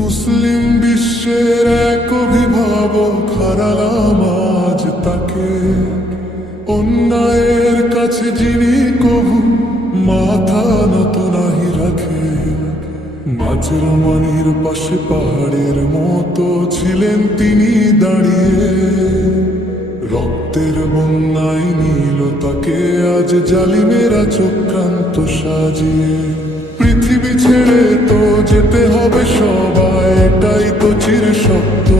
মুসলিম বিশ্বের এক অভিভাবক হারালাম আজ তাকে, অন্যায়ের কাছে যিনি কভু মাথা নত নাহি রাখে। মাঝের মানির পাশে পাহাড়ের মতো ছিলেন তিনি দাঁড়িয়ে, রক্তের বন্যায় নীল তাকে আজ জালিমেরা চক্রান্ত সাজিয়ে। পৃথিবী ছেড়ে তো যেতে হবে সবাই, এটাই তো চির সত্য।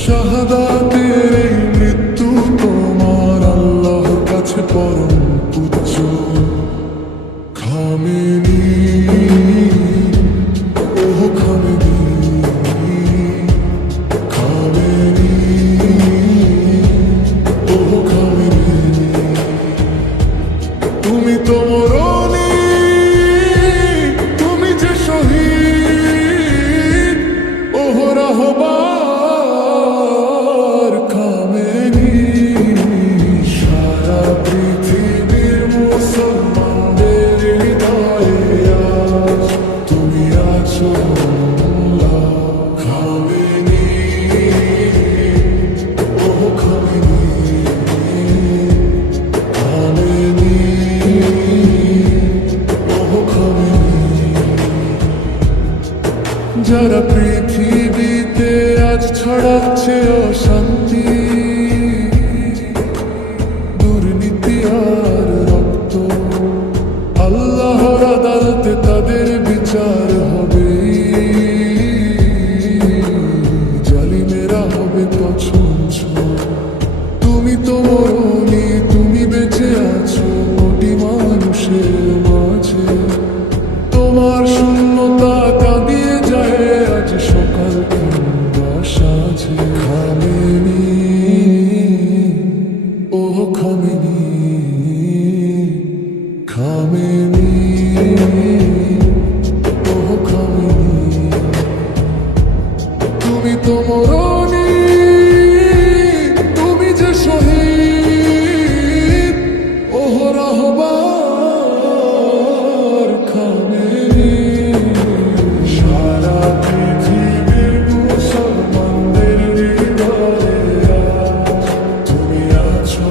শাহাদাতের এই মৃত্যু তোমার আল্লাহর কাছে পরম পুচ্ছ। খামেনি, ওহ খামেনি, খামেনি, ওহ খামেনি। তুমি তো মরনি, তুমি যে শহীদ, ওহ রাহবার খামেনি। সারা পৃথিবীর মুসলমানদের হৃদয়ে আজ তুমি আছো খামেনি, ওহ খামেনি, খামেনি, ওহ খামেনি। যারা পৃথিবীতে আজ ছড়াচ্ছে অশান্তি, দুর্নীতি আর রক্ত, আল্লাহর আদালতে তাদের বিচার হবে। জালিমেরা হবে পছন্দ। তুমি তো মরনি, তুমি বেঁচে আছো কোটি মানুষের মাঝে। তোমার শূন্যতা কাঁদিয়ে যায় আজ সকাল কিংবা সাঁঝে। খামেনি, ওহ খামেনি, খামেনি, ওহ খামেনি। তুমি তো মরনি, তুমি যে শহীদ, ওহ রাহবার খামেনি। সারা পৃথিবীর মুসলমানদের হৃদয়ে আজ তুমি আছো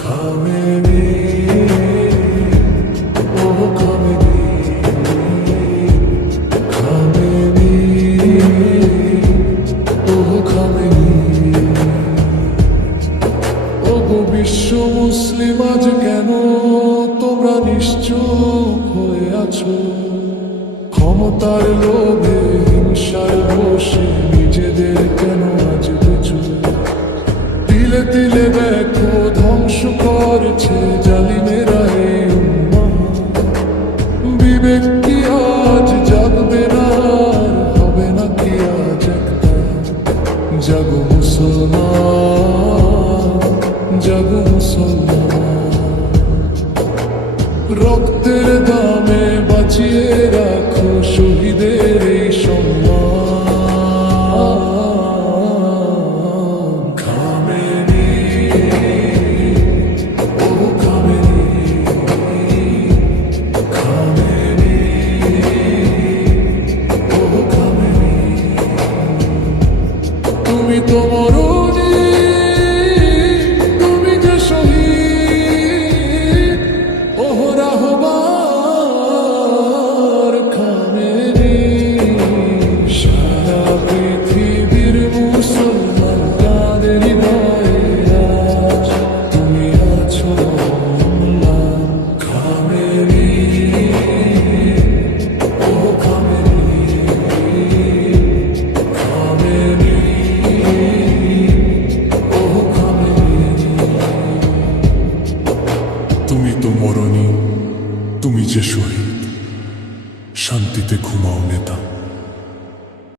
খামেনি, ওহ খামেনি, খামেনি, ওহ খামেনি। ওগো বিশ্ব মুসলিম আজ কেন তোমরা নিশ্চুপ হয়ে আছো? ক্ষমতার লোভে হিংসার বসে নিজেদের কেন আজ বেচো? তিলে তিলে দেখো ধ্বংস করছে জালিমেরা এই উম্মাহ। বিবেক কি আজ জাগবে না, হবে না কি আজ একটা? জাগো মুসলমান, জাগো মুসলমান। রক্তের দামে বাঁচিয়ে রাখো শহীদের এই সম্মান। খামেনি, ওহ খামেনি, খামেনি, ওহ খামেনি। তুমি তো মরনি, তুমি যে শহীদ, ওহ রাহবার খামেনি। সারা পৃথিবীর মুসলমানদের হৃদয়ে আজ তুমি আছো খামেনি, ওহ খামেনি, খামেনি, ওহ খামেনি। তুমি তো মরনি, তুমি যে শহীদ, শান্তিতে ঘুমাও নেতা।